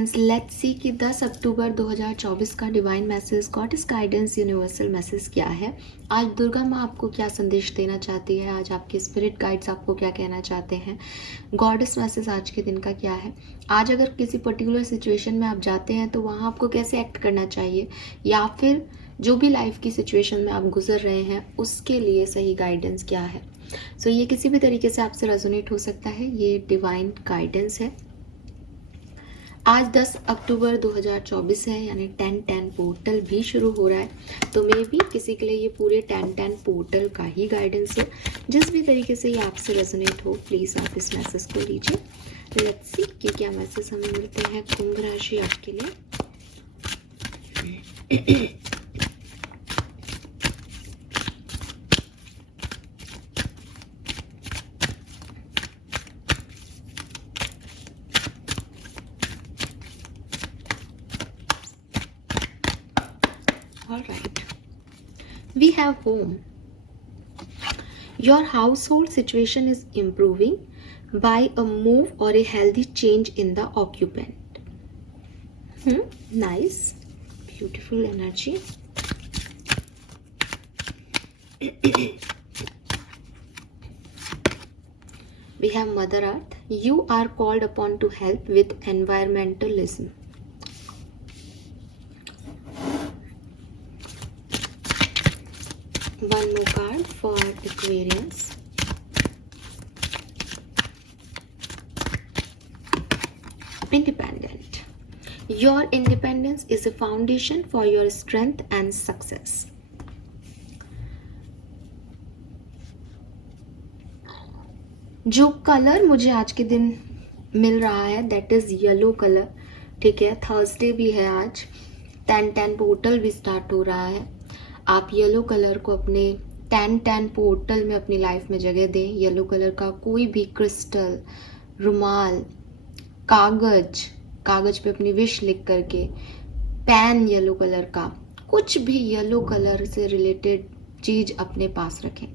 Friends, let's see कि 10 अक्टूबर 2024 का divine message, goddess guidance, universal message क्या है। आज दुर्गा माँ आपको क्या संदेश देना चाहती है, आज आपके स्पिरिट गाइड्स आपको क्या कहना चाहते हैं, गॉडेस मैसेज आज के दिन का क्या है। आज अगर किसी पर्टिकुलर सिचुएशन में आप जाते हैं तो वहाँ आपको कैसे एक्ट करना चाहिए, या फिर जो भी लाइफ की सिचुएशन में आप गुजर रहे हैं उसके लिए सही गाइडेंस क्या है। सो ये किसी भी तरीके से आपसे रेजोनेट हो सकता है, ये डिवाइन गाइडेंस है। आज 10 अक्टूबर 2024 है, यानी 10-10 पोर्टल भी शुरू हो रहा है, तो मे भी किसी के लिए ये पूरे 10-10 पोर्टल का ही गाइडेंस है। जिस भी तरीके से ये आपसे रेजोनेट हो, प्लीज़ आप इस मैसेज को लीजिए। लेट्स सी कि क्या मैसेज हमें मिलते हैं कुंभ राशि आपके लिए। All right, we have home. Your household situation is improving by a move or a healthy change in the occupant. Nice, beautiful energy. We have Mother Earth. You are called upon to help with environmentalism. One more card for Aquarius. Independent. Your independence is a foundation for your strength and success. जो colour मुझे आज के दिन मिल रहा है that is yellow colour. ठीक है, Thursday भी है आज, 10-10 पोर्टल भी स्टार्ट हो रहा है। आप येलो कलर को अपने 10-10 पोर्टल में अपनी लाइफ में जगह दें। येलो कलर का कोई भी क्रिस्टल, रुमाल, कागज पे अपनी विश लिख करके, पेन येलो कलर का, कुछ भी येलो कलर से रिलेटेड चीज अपने पास रखें।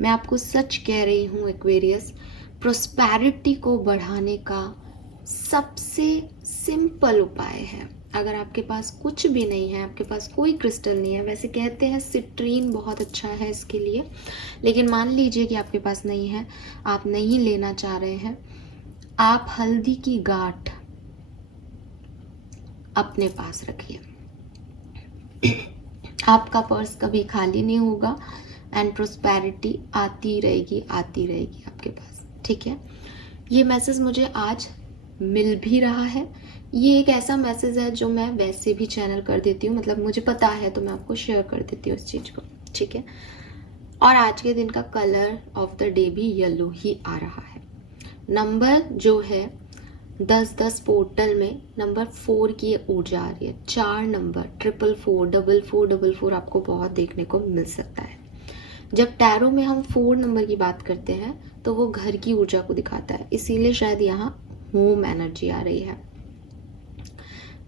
मैं आपको सच कह रही हूँ एक्वेरियस, प्रोस्पेरिटी को बढ़ाने का सबसे सिंपल उपाय है। अगर आपके पास कुछ भी नहीं है, आपके पास कोई क्रिस्टल नहीं है, वैसे कहते हैं सिट्रीन बहुत अच्छा है इसके लिए, लेकिन मान लीजिए कि आपके पास नहीं है, आप नहीं लेना चाह रहे हैं, आप हल्दी की गांठ अपने पास रखिए। आपका पर्स कभी खाली नहीं होगा एंड प्रोस्पेरिटी आती रहेगी आपके पास। ठीक है, ये मैसेज मुझे आज मिल भी रहा है। ये एक ऐसा मैसेज है जो मैं वैसे भी चैनल कर देती हूँ, मतलब मुझे पता है तो मैं आपको शेयर कर देती हूँ इस चीज को। ठीक है, और आज के दिन का कलर ऑफ द डे भी येलो ही आ रहा है। नंबर जो है 10-10 पोर्टल में नंबर 4 की ऊर्जा आ रही है। 4 नंबर 444, 4444 आपको बहुत देखने को मिल सकता है। जब टैरो में हम 4 नंबर की बात करते हैं तो वो घर की ऊर्जा को दिखाता है, इसीलिए शायद यहाँ होम एनर्जी आ रही है।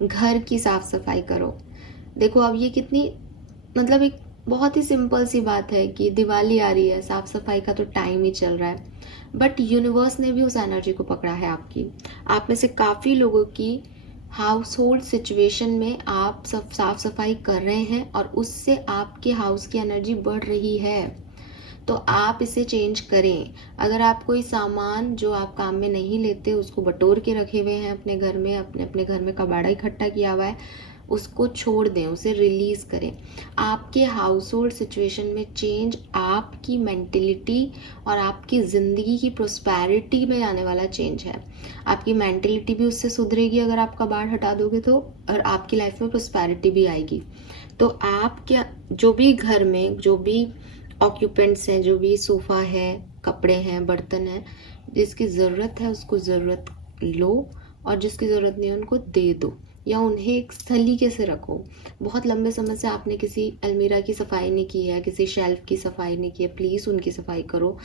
घर की साफ सफाई करो। देखो अब ये कितनी, मतलब एक बहुत ही सिंपल सी बात है कि दिवाली आ रही है, साफ सफाई का तो टाइम ही चल रहा है, बट यूनिवर्स ने भी उस एनर्जी को पकड़ा है आपकी। आप में से काफी लोगों की हाउस होल्ड सिचुएशन में आप सब साफ सफाई कर रहे हैं और उससे आपके हाउस की एनर्जी बढ़ रही है, तो आप इसे चेंज करें। अगर आप कोई सामान जो आप काम में नहीं लेते उसको बटोर के रखे हुए हैं अपने घर में, अपने घर में कबाड़ा इकट्ठा किया हुआ है, उसको छोड़ दें, उसे रिलीज करें। आपके हाउस होल्ड सिचुएशन में चेंज आपकी मेंटेलिटी और आपकी जिंदगी की प्रोस्पेरिटी में आने वाला चेंज है। आपकी मेंटेलिटी भी उससे सुधरेगी अगर आप कबाड़ हटा दोगे तो, और आपकी लाइफ में प्रोस्पेरिटी भी आएगी। तो आप क्या, जो भी घर में जो भी ऑक्यूपेंट्स हैं, जो भी सोफा है, कपड़े हैं, बर्तन हैं, जिसकी ज़रूरत है उसको ज़रूरत लो और जिसकी ज़रूरत नहीं है उनको दे दो, या उन्हें एक सलीके से रखो। बहुत लंबे समय से आपने किसी अलमीरा की सफाई नहीं की है, किसी शेल्फ की सफाई नहीं की है, प्लीज़ उनकी सफाई करो।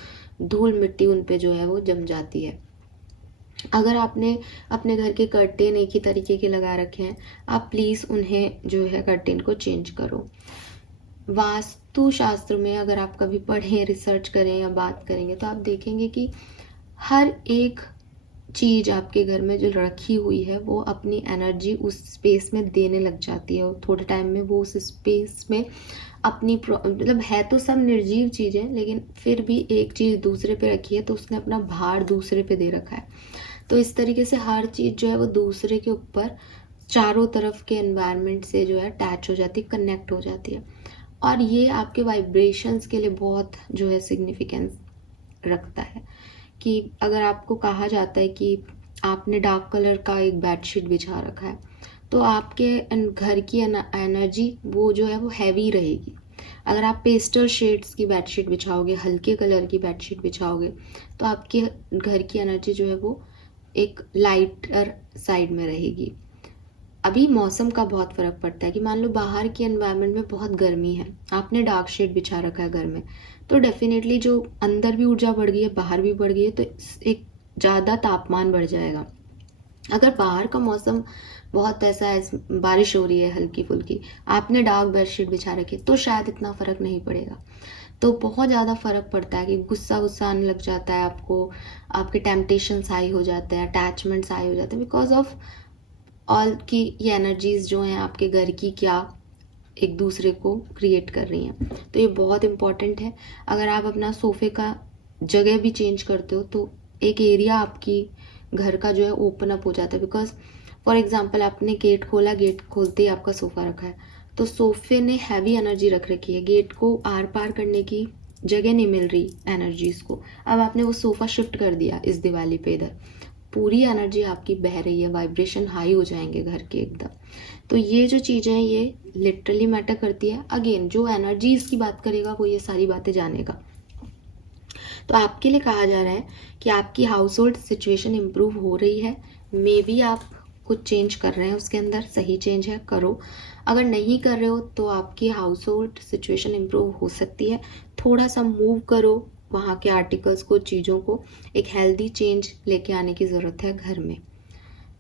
धूल मिट्टी उन पे जो है वो जम जाती है। अगर आपने अपने घर के कर्टेन एक ही तरीके के लगा रखे हैं, आप प्लीज़ उन्हें जो है कर्टेन को चेंज करो। वास्तु शास्त्र में अगर आप कभी पढ़ें, रिसर्च करें या बात करेंगे तो आप देखेंगे कि हर एक चीज़ आपके घर में जो रखी हुई है वो अपनी एनर्जी उस स्पेस में देने लग जाती है, और थोड़े टाइम में वो उस स्पेस में अपनी मतलब है तो सब निर्जीव चीज़ें, लेकिन फिर भी एक चीज़ दूसरे पे रखी है तो उसने अपना भार दूसरे पे दे रखा है। तो इस तरीके से हर चीज़ जो है वो दूसरे के ऊपर चारों तरफ के एनवायरनमेंट से जो है अटैच हो जाती है, कनेक्ट हो जाती है। और ये आपके वाइब्रेशंस के लिए बहुत जो है सिग्निफिकेंस रखता है। कि अगर आपको कहा जाता है कि आपने डार्क कलर का एक बेडशीट बिछा रखा है, तो आपके घर की एनर्जी वो जो है वो हैवी रहेगी। अगर आप पेस्टल शेड्स की बेडशीट बिछाओगे, हल्के कलर की बेडशीट बिछाओगे, तो आपके घर की एनर्जी जो है वो एक लाइटर साइड में रहेगी। अभी मौसम का बहुत फ़र्क पड़ता है कि मान लो बाहर की एनवायरनमेंट में बहुत गर्मी है, आपने डार्क शेड बिछा रखा है घर में, तो डेफिनेटली जो अंदर भी ऊर्जा बढ़ गई है, बाहर भी बढ़ गई है, तो एक ज़्यादा तापमान बढ़ जाएगा। अगर बाहर का मौसम बहुत ऐसा है, बारिश हो रही है हल्की फुल्की, आपने डार्क बेडशीट बिछा रखी, तो शायद इतना फ़र्क नहीं पड़ेगा। तो बहुत ज़्यादा फ़र्क पड़ता है कि गुस्सा गुस्सा आने लग जाता है आपको, आपके टेम्पटेशंस हाई हो जाते हैं, अटैचमेंट्स हाई हो जाते हैं, बिकॉज ऑफ ऑल की ये एनर्जीज जो हैं आपके घर की क्या एक दूसरे को क्रिएट कर रही हैं। तो ये बहुत इम्पॉर्टेंट है। अगर आप अपना सोफे का जगह भी चेंज करते हो तो एक एरिया आपकी घर का जो है ओपन अप हो जाता है, बिकॉज फॉर एग्जाम्पल आपने गेट खोला, गेट खोलते ही आपका सोफ़ा रखा है, तो सोफे ने हैवी एनर्जी रख रखी है, गेट को आर पार करने की जगह नहीं मिल रही एनर्जीज को। अब आपने वो सोफ़ा शिफ्ट कर दिया इस दिवाली पे इधर, पूरी एनर्जी आपकी बह रही है, वाइब्रेशन हाई हो जाएंगे घर के एकदम। तो ये जो चीज़ें हैं ये लिटरली मैटर करती है। अगेन जो एनर्जीज की बात करेगा वो ये सारी बातें जानेगा। तो आपके लिए कहा जा रहा है कि आपकी हाउस होल्ड सिचुएशन इम्प्रूव हो रही है, मे बी आप कुछ चेंज कर रहे हैं उसके अंदर, सही चेंज है, करो। अगर नहीं कर रहे हो तो आपकी हाउस होल्ड सिचुएशन इम्प्रूव हो सकती है, थोड़ा सा मूव करो वहाँ के आर्टिकल्स को, चीज़ों को, एक हेल्दी चेंज लेके आने की ज़रूरत है घर में।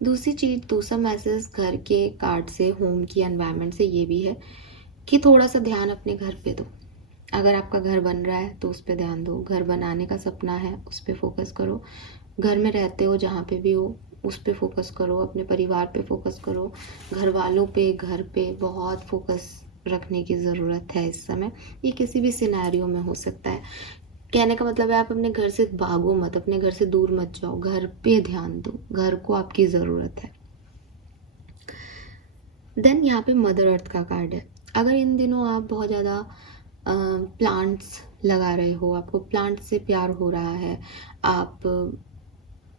दूसरी चीज़, दूसरा मैसेज घर के कार्ड से, होम की एनवायरनमेंट से ये भी है कि थोड़ा सा ध्यान अपने घर पे दो। अगर आपका घर बन रहा है तो उस पर ध्यान दो, घर बनाने का सपना है उस पर फोकस करो, घर में रहते हो जहाँ पे भी हो उस पे फोकस करो, अपने परिवार पे फोकस करो, घर वालों पे, घर पे बहुत फोकस रखने की ज़रूरत है इस समय। ये किसी भी सिनेरियो में हो सकता है। कहने का मतलब है आप अपने घर से भागो मत, अपने घर से दूर मत जाओ, घर पे ध्यान दो, घर को आपकी ज़रूरत है। देन यहाँ पे मदर अर्थ का कार्ड है। अगर इन दिनों आप बहुत ज़्यादा प्लांट्स लगा रहे हो, आपको प्लांट से प्यार हो रहा है, आप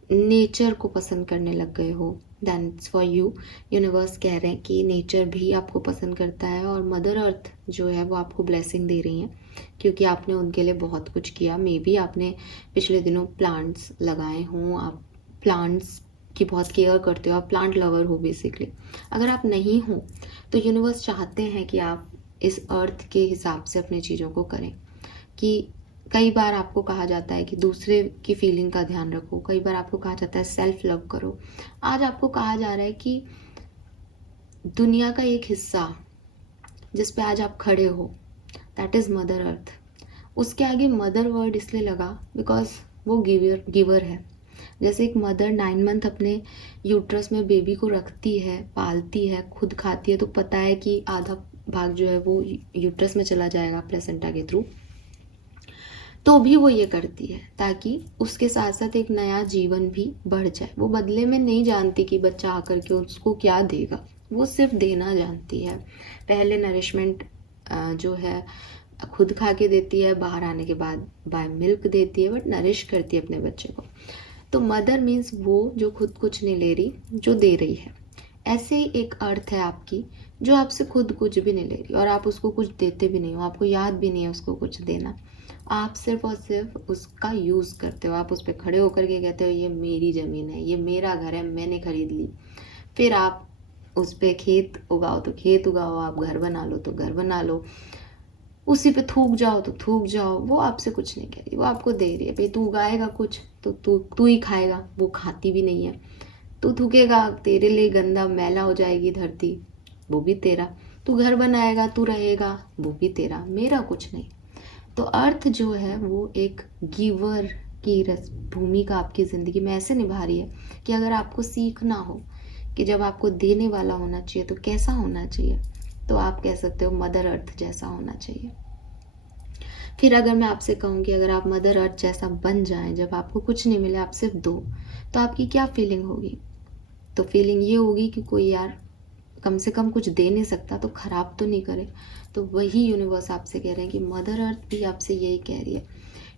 नेचर को पसंद करने लग गए हो, दैट्स फॉर यू। यूनिवर्स कह रहे हैं कि नेचर भी आपको पसंद करता है, और मदर अर्थ जो है वो आपको ब्लेसिंग दे रही हैं, क्योंकि आपने उनके लिए बहुत कुछ किया। मे बी आपने पिछले दिनों प्लांट्स लगाए हों, आप प्लांट्स की बहुत केयर करते हो, आप प्लांट लवर हो बेसिकली। अगर आप नहीं हो तो यूनिवर्स चाहते हैं कि आप इस अर्थ के हिसाब से अपनी चीज़ों को करें। कि कई बार आपको कहा जाता है कि दूसरे की फीलिंग का ध्यान रखो, कई बार आपको कहा जाता है सेल्फ लव करो। आज आपको कहा जा रहा है कि दुनिया का एक हिस्सा जिस पे आज आप खड़े हो, दैट इज़ मदर अर्थ। उसके आगे मदर वर्ड इसलिए लगा बिकॉज वो गिवर है। जैसे एक मदर 9 मंथ अपने यूट्रस में बेबी को रखती है, पालती है, खुद खाती है, तो पता है कि आधा भाग जो है वो यूट्रस में चला जाएगा प्लेसेंटा के थ्रू, तो भी वो ये करती है ताकि उसके साथ साथ एक नया जीवन भी बढ़ जाए। वो बदले में नहीं जानती कि बच्चा आकर के उसको क्या देगा, वो सिर्फ देना जानती है। पहले नरिशमेंट जो है खुद खा के देती है, बाहर आने के बाद बाय मिल्क देती है, बट नरिश करती है अपने बच्चे को। तो मदर मीन्स वो जो खुद कुछ नहीं ले रही, जो दे रही है। ऐसे ही एक अर्थ है आपकी जो आपसे खुद कुछ भी नहीं ले रही, और आप उसको कुछ देते भी नहीं हो, आपको याद भी नहीं है उसको कुछ देना। आप सिर्फ और सिर्फ उसका यूज़ करते हो। आप उस पर खड़े होकर के कहते हो ये मेरी ज़मीन है, ये मेरा घर है, मैंने खरीद ली। फिर आप उस पर खेत उगाओ तो खेत उगाओ, आप घर बना लो तो घर बना लो, उसी पे थूक जाओ तो थूक जाओ। वो आपसे कुछ नहीं कह रही, वो आपको दे रही है। भाई तू उगाएगा कुछ तो तू ही खाएगा, वो खाती भी नहीं है। तू थूकेगा, तेरे लिए गंदा मैला हो जाएगी धरती, वो भी तेरा। तू घर बनाएगा, तू रहेगा, वो भी तेरा, मेरा कुछ नहीं। तो अर्थ जो है वो एक गिवर की भूमिका आपकी ज़िंदगी में ऐसे निभा रही है कि अगर आपको सीखना हो कि जब आपको देने वाला होना चाहिए तो कैसा होना चाहिए, तो आप कह सकते हो मदर अर्थ जैसा होना चाहिए। फिर अगर मैं आपसे कहूँ कि अगर आप मदर अर्थ जैसा बन जाएं, जब आपको कुछ नहीं मिले, आप सिर्फ दो, तो आपकी क्या फीलिंग होगी? तो फीलिंग ये होगी कि कोई यार कम से कम कुछ दे नहीं सकता तो खराब तो नहीं करे। तो वही यूनिवर्स आपसे कह रहे हैं कि मदर अर्थ भी आपसे यही कह रही है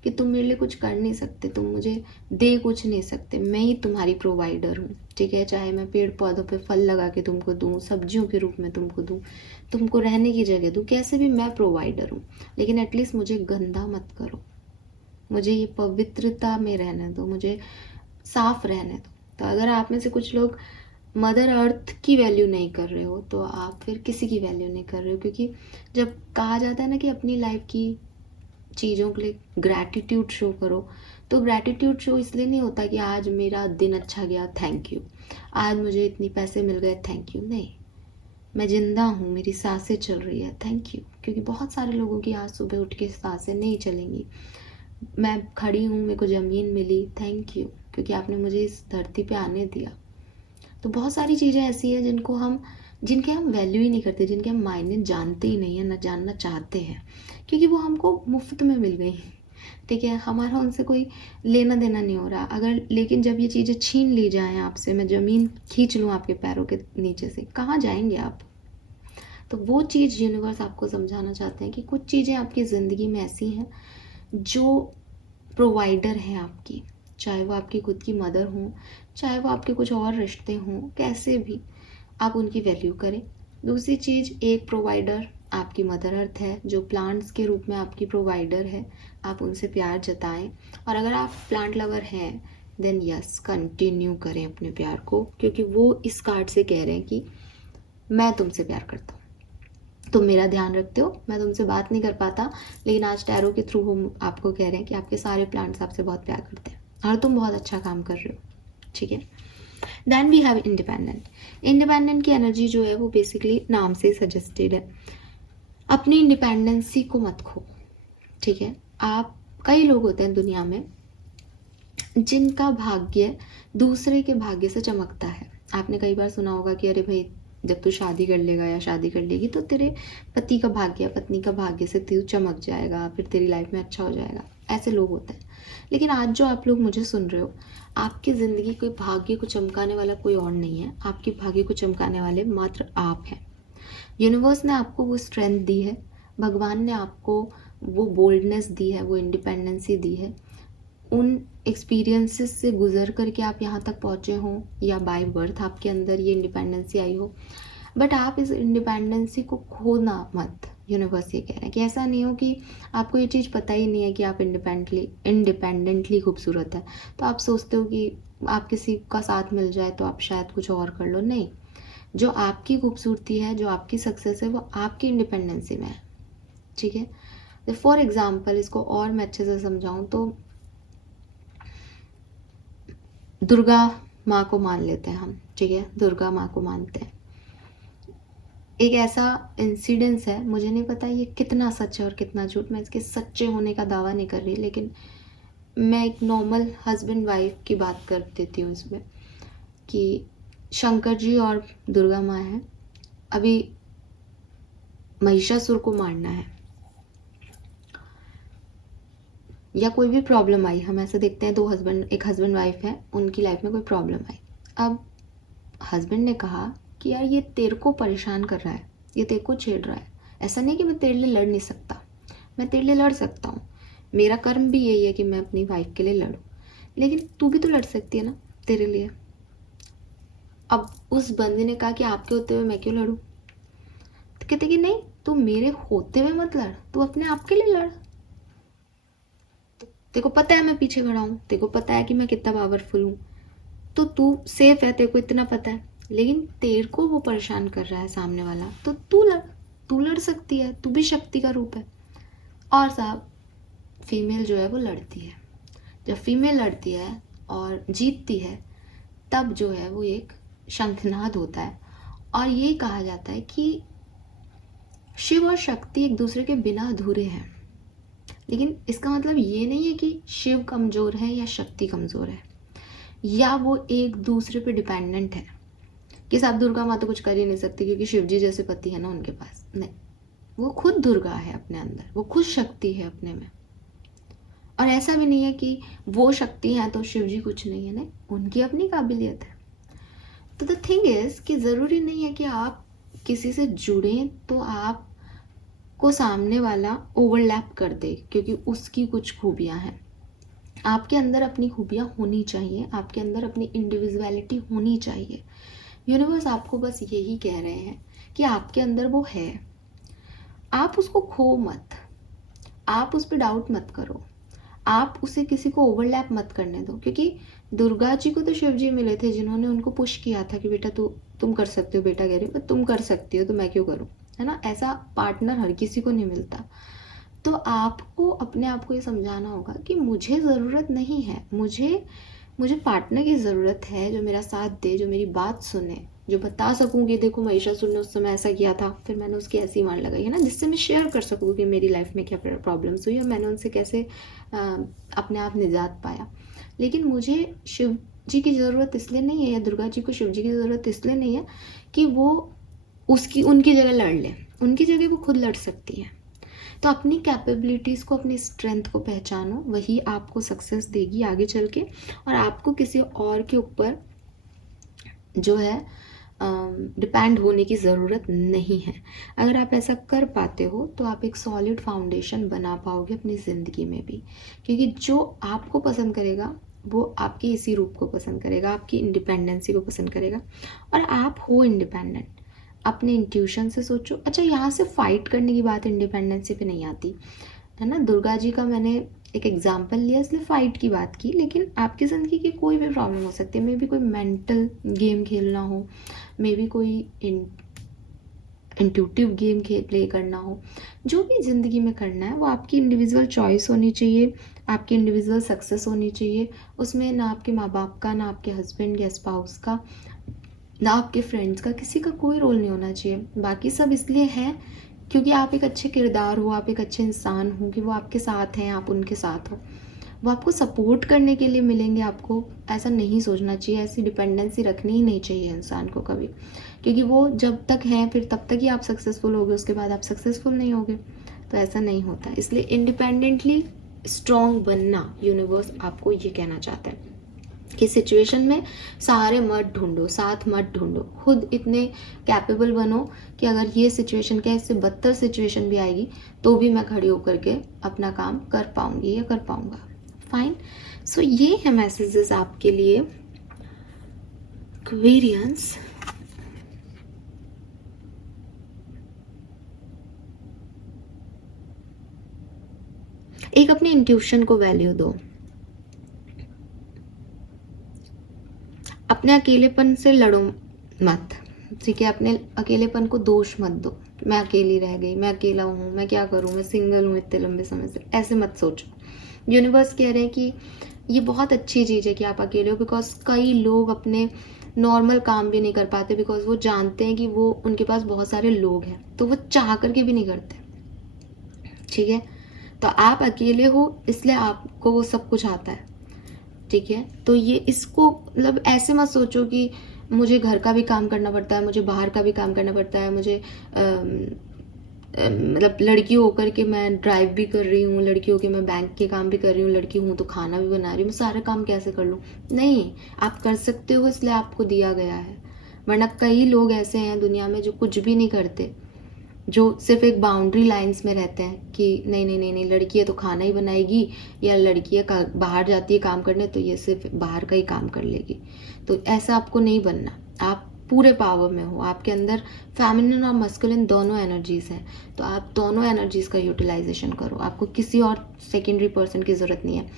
कि तुम मेरे लिए कुछ कर नहीं सकते, तुम मुझे दे कुछ नहीं सकते, मैं ही तुम्हारी प्रोवाइडर हूँ, ठीक है। चाहे मैं पेड़ पौधों पे फल लगा के तुमको दूँ, सब्जियों के रूप में तुमको दूँ, तुमको रहने की जगह दूँ, कैसे भी मैं प्रोवाइडर हूँ, लेकिन एटलीस्ट मुझे गंदा मत करो, मुझे ये पवित्रता में रहने दो, मुझे साफ रहने दो। तो अगर आप में से कुछ लोग मदर अर्थ की वैल्यू नहीं कर रहे हो तो आप फिर किसी की वैल्यू नहीं कर रहे हो, क्योंकि जब कहा जाता है ना कि अपनी लाइफ की चीज़ों के लिए ग्रैटिट्यूड शो करो, तो ग्रैटिट्यूड शो इसलिए नहीं होता कि आज मेरा दिन अच्छा गया थैंक यू, आज मुझे इतनी पैसे मिल गए थैंक यू, नहीं, मैं जिंदा हूँ, मेरी सांसें चल रही है थैंक यू, क्योंकि बहुत सारे लोगों की आज सुबह उठ के सांसें नहीं चलेंगी। मैं खड़ी हूँ, मेरे को ज़मीन मिली थैंक यू, क्योंकि आपने मुझे इस धरती पे आने दिया। तो बहुत सारी चीज़ें ऐसी हैं जिनके हम वैल्यू ही नहीं करते, जिनके हम मायने जानते ही नहीं है, ना जानना चाहते हैं, क्योंकि वो हमको मुफ्त में मिल गई, ठीक है। हमारा उनसे कोई लेना देना नहीं हो रहा। अगर लेकिन जब ये चीज़ें छीन ली जाएं आपसे, मैं ज़मीन खींच लूँ आपके पैरों के नीचे से, कहाँ जाएंगे आप? तो वो चीज़ यूनिवर्स आपको समझाना चाहते हैं कि कुछ चीज़ें आपकी ज़िंदगी में ऐसी हैं जो प्रोवाइडर हैं आपकी, चाहे वो आपकी खुद की मदर हो, चाहे वो आपके कुछ और रिश्ते हों, कैसे भी आप उनकी वैल्यू करें। दूसरी चीज़, एक प्रोवाइडर आपकी मदर अर्थ है जो प्लांट्स के रूप में आपकी प्रोवाइडर है, आप उनसे प्यार जताएं। और अगर आप प्लांट लवर हैं देन यस, कंटिन्यू करें अपने प्यार को, क्योंकि वो इस कार्ड से कह रहे हैं कि मैं तुमसे प्यार करता हूँ, तुम मेरा ध्यान रखते हो, मैं तुमसे बात नहीं कर पाता, लेकिन आज टैरो के थ्रू हम आपको कह रहे हैं कि आपके सारे प्लांट्स आपसे बहुत प्यार करते हैं और तुम बहुत अच्छा काम कर रहे हो, ठीक है। Then we have independent. Independent की एनर्जी जो है वो बेसिकली नाम से सजेस्टेड है, अपनी इंडिपेंडेंसी को मत खो, ठीक है। आप, कई लोग होते हैं दुनिया में जिनका भाग्य दूसरे के भाग्य से चमकता है। आपने कई बार सुना होगा कि अरे भाई जब तू शादी कर लेगा या शादी कर लेगी तो तेरे पति का भाग्य, पत्नी का भाग्य से तू चमक जाएगा, फिर तेरी लाइफ में अच्छा हो जाएगा, ऐसे लोग होते हैं। लेकिन आज जो आप लोग मुझे सुन रहे हो, आपकी ज़िंदगी कोई भाग्य को चमकाने वाला कोई और नहीं है, आपके भाग्य को चमकाने वाले मात्र आप हैं। यूनिवर्स ने आपको वो स्ट्रेंथ दी है, भगवान ने आपको वो बोल्डनेस दी है, वो इंडिपेंडेंसी दी है, उन एक्सपीरियंसेस से गुजर करके आप यहाँ तक पहुँचे हों या बाय बर्थ आपके अंदर ये इंडिपेंडेंसी आई हो, बट आप इस इंडिपेंडेंसी को खोना मत। यूनिवर्स ये कह रहे हैं कि ऐसा नहीं हो कि आपको ये चीज़ पता ही नहीं है कि आप इंडिपेंडेंटली खूबसूरत है, तो आप सोचते हो कि आप किसी का साथ मिल जाए तो आप शायद कुछ और कर लो। नहीं, जो आपकी खूबसूरती है, जो आपकी सक्सेस है, वो आपकी इंडिपेंडेंसी में है, ठीक है। फॉर एग्जाम्पल, इसको और मैं अच्छे से समझाऊँ तो दुर्गा माँ को मान लेते हैं हम, ठीक है, दुर्गा माँ को मानते हैं। एक ऐसा इंसिडेंस है, मुझे नहीं पता ये कितना सच है और कितना झूठ, मैं इसके सच्चे होने का दावा नहीं कर रही, लेकिन मैं एक नॉर्मल हस्बैंड वाइफ की बात कर देती हूँ इसमें, कि शंकर जी और दुर्गा माँ हैं, अभी महिषासुर को मारना है या कोई भी प्रॉब्लम आई, हम ऐसे देखते हैं एक हस्बैंड वाइफ है, उनकी लाइफ में कोई प्रॉब्लम आई। अब हस्बैंड ने कहा कि यार ये तेरे को परेशान कर रहा है, ये तेरे को छेड़ रहा है, ऐसा नहीं कि मैं तेरे लिए लड़ नहीं सकता, मैं तेरे लिए लड़ सकता हूँ, मेरा कर्म भी यही है कि मैं अपनी वाइफ के लिए लड़ूँ, लेकिन तू भी तो लड़ सकती है ना तेरे लिए। अब उस बंदे ने कहा कि आपके होते हुए मैं क्यों लड़ूँ, तो कहते कि नहीं, तू मेरे होते हुए मत लड़, तू अपने आप के लिए लड़, तेरे को पता है मैं पीछे खड़ा हूँ, तेरे को पता है कि मैं कितना पावरफुल हूँ, तो तू सेफ है, तेरे को इतना पता है, लेकिन तेरे को वो परेशान कर रहा है सामने वाला, तो तू लड़ सकती है, तू भी शक्ति का रूप है। और साहब, फीमेल जो है वो लड़ती है, जब फीमेल लड़ती है और जीतती है तब जो है वो एक शंखनाद होता है, और ये कहा जाता है कि शिव और शक्ति एक दूसरे के बिना अधूरे हैं। लेकिन इसका मतलब ये नहीं है कि शिव कमज़ोर है या शक्ति कमज़ोर है, या वो एक दूसरे पे डिपेंडेंट है कि साहब दुर्गा माँ तो कुछ कर ही नहीं सकती क्योंकि शिव जी जैसे पति है ना उनके पास। नहीं, वो खुद दुर्गा है अपने अंदर, वो खुद शक्ति है अपने में। और ऐसा भी नहीं है कि वो शक्ति है तो शिव जी कुछ नहीं है, नहीं, उनकी अपनी काबिलियत है। तो द थिंग इज कि ज़रूरी नहीं है कि आप किसी से जुड़ें तो आप को सामने वाला ओवरलैप कर दे क्योंकि उसकी कुछ खूबियाँ हैं। आपके अंदर अपनी खूबियाँ होनी चाहिए, आपके अंदर अपनी इंडिविजुअलिटी होनी चाहिए। यूनिवर्स आपको बस यही कह रहे हैं कि आपके अंदर वो है, आप उसको खो मत, आप उस पर डाउट मत करो, आप उसे किसी को ओवरलैप मत करने दो। क्योंकि दुर्गा जी को तो शिव जी मिले थे जिन्होंने उनको पुश किया था कि बेटा तुम कर सकते हो, बेटा कह रही हो तुम कर सकती हो तो मैं क्यों करूँ, है ना। ऐसा पार्टनर हर किसी को नहीं मिलता। तो आपको अपने आप को ये समझाना होगा कि मुझे ज़रूरत नहीं है, मुझे पार्टनर की ज़रूरत है जो मेरा साथ दे, जो मेरी बात सुने, जो बता सकूँ कि देखो महिषासुर ने उस समय ऐसा किया था, फिर मैंने उसकी ऐसी मार लगाई, है ना, जिससे मैं शेयर कर सकूँ कि मेरी लाइफ में क्या प्रॉब्लम्स हुई और मैंने उनसे कैसे अपने आप निजात पाया। लेकिन मुझे शिव जी की ज़रूरत इसलिए नहीं है, या दुर्गा जी को शिव जी की ज़रूरत इसलिए नहीं है कि वो उनकी जगह लड़ लें, उनकी जगह वो खुद लड़ सकती है। तो अपनी कैपेबिलिटीज़ को, अपनी स्ट्रेंथ को पहचानो, वही आपको सक्सेस देगी आगे चल के। और आपको किसी और के ऊपर जो है डिपेंड होने की ज़रूरत नहीं है। अगर आप ऐसा कर पाते हो तो आप एक सॉलिड फाउंडेशन बना पाओगे अपनी ज़िंदगी में भी। क्योंकि जो आपको पसंद करेगा वो आपके इसी रूप को पसंद करेगा, आपकी इंडिपेंडेंसी को पसंद करेगा। और आप हो इंडिपेंडेंट, अपने इंट्यूशन से सोचो। अच्छा, यहाँ से फाइट करने की बात इंडिपेंडेंसी पे नहीं आती, है ना। दुर्गा जी का मैंने एक एग्जाम्पल लिया इसलिए फाइट की बात की, लेकिन आपकी ज़िंदगी की कोई भी प्रॉब्लम हो सकती है। मे बी कोई मेंटल गेम खेलना हो, मे बी कोई इंट्यूटिव गेम प्ले करना हो, जो भी ज़िंदगी में करना है वो आपकी इंडिविजुअल चॉइस होनी चाहिए, आपकी इंडिविजुअल सक्सेस होनी चाहिए। उसमें ना आपके माँ बाप का, ना आपके हस्बैंड या स्पाउस का, ना आपके फ्रेंड्स का, किसी का कोई रोल नहीं होना चाहिए। बाकी सब इसलिए है क्योंकि आप एक अच्छे किरदार हो, आप एक अच्छे इंसान हो, कि वो आपके साथ हैं, आप उनके साथ हो, वो आपको सपोर्ट करने के लिए मिलेंगे। आपको ऐसा नहीं सोचना चाहिए, ऐसी डिपेंडेंसी रखनी ही नहीं चाहिए इंसान को कभी, क्योंकि वो जब तक हैं फिर तब तक ही आप सक्सेसफुल होगे, उसके बाद आप सक्सेसफुल नहीं होगे। तो ऐसा नहीं होता। इसलिए इंडिपेंडेंटली स्ट्रॉन्ग बनना यूनिवर्स आपको ये कहना चाहता है कि सिचुएशन में सहारे मत ढूंढो, साथ मत ढूंढो, खुद इतने कैपेबल बनो कि अगर ये सिचुएशन क्या, इससे बदतर सिचुएशन भी आएगी तो भी मैं खड़ी होकर के अपना काम कर पाऊंगी या कर पाऊंगा। फाइन। सो ये है मैसेजेस आपके लिए एक्वेरियंस। एक अपने इंट्यूशन को वैल्यू दो, अपने अकेलेपन से लड़ो मत, ठीक है। अपने अकेलेपन को दोष मत दो, मैं अकेली रह गई, मैं अकेला हूँ, मैं क्या करूँ, मैं सिंगल हूँ इतने लंबे समय से, ऐसे मत सोचो। यूनिवर्स कह रहे हैं कि ये बहुत अच्छी चीज़ है कि आप अकेले हो, बिकॉज कई लोग अपने नॉर्मल काम भी नहीं कर पाते बिकॉज वो जानते हैं कि वो उनके पास बहुत सारे लोग हैं, तो वो चाह करके भी नहीं करते, ठीक है। तो आप अकेले हो इसलिए आपको वो सब कुछ आता है, ठीक है। तो ये इसको मतलब ऐसे मत सोचो कि मुझे घर का भी काम करना पड़ता है, मुझे बाहर का भी काम करना पड़ता है, मुझे मतलब लड़की होकर के मैं ड्राइव भी कर रही हूँ, लड़की होकर मैं बैंक के काम भी कर रही हूँ, लड़की हूँ तो खाना भी बना रही हूँ, मैं सारा काम कैसे कर लूँ। नहीं, आप कर सकते हो, इसलिए आपको दिया गया है। वरना कई लोग ऐसे हैं दुनिया में जो कुछ भी नहीं करते, जो सिर्फ एक बाउंड्री लाइंस में रहते हैं कि नहीं नहीं नहीं नहीं, लड़की है तो खाना ही बनाएगी, या लड़की है बाहर जाती है काम करने तो ये सिर्फ बाहर का ही काम कर लेगी। तो ऐसा आपको नहीं बनना, आप पूरे पावर में हो, आपके अंदर फेमिनिन और मस्कुलिन दोनों एनर्जीज हैं, तो आप दोनों एनर्जीज का यूटिलाइजेशन करो। आपको किसी और सेकेंडरी पर्सन की ज़रूरत नहीं है,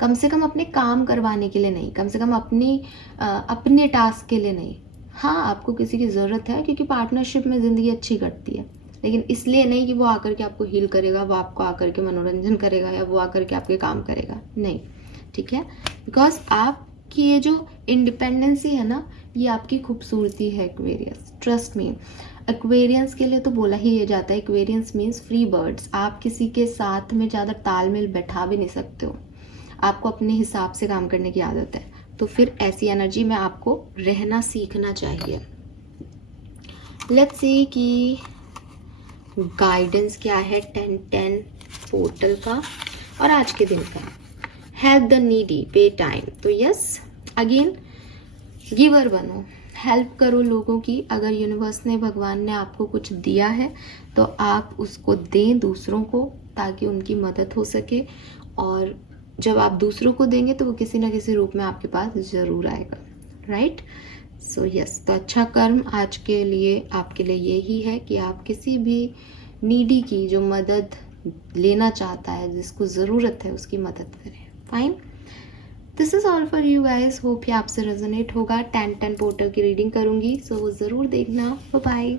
कम से कम अपने काम करवाने के लिए नहीं, कम से कम अपने टास्क के लिए नहीं। हाँ, आपको किसी की ज़रूरत है क्योंकि पार्टनरशिप में ज़िंदगी अच्छी कटती है, लेकिन इसलिए नहीं कि वो आकर के आपको हील करेगा, वो आपको आकर के मनोरंजन करेगा, या वो आकर के आपके काम करेगा, नहीं, ठीक है। बिकॉज आपकी ये जो इंडिपेंडेंसी है ना, ये आपकी खूबसूरती है एक्वेरियस, ट्रस्ट मी। एक्वेरियंस के लिए तो बोला ही ये जाता है, एक्वेरियंस मीन्स फ्री बर्ड्स। आप किसी के साथ में ज़्यादा तालमेल बैठा भी नहीं सकते हो, आपको अपने हिसाब से काम करने की आदत है, तो फिर ऐसी एनर्जी में आपको रहना सीखना चाहिए। लेट्स सी कि गाइडेंस क्या है 10-10 पोर्टल का और आज के दिन का। हेल्प द नीडी, पे टाइम। तो यस, अगेन गिवर बनो, हेल्प करो लोगों की। अगर यूनिवर्स ने, भगवान ने आपको कुछ दिया है तो आप उसको दें दूसरों को, ताकि उनकी मदद हो सके। और जब आप दूसरों को देंगे तो वो किसी ना किसी रूप में आपके पास ज़रूर आएगा, राइट। सो यस, तो अच्छा कर्म आज के लिए आपके लिए यही है कि आप किसी भी नीडी की, जो मदद लेना चाहता है, जिसको ज़रूरत है, उसकी मदद करें। Fine, this is all for you guys. Hope ये आपसे रेजोनेट होगा। 10-10 पोर्टल की रीडिंग करूँगी, सो वो ज़रूर देखना। Bye bye.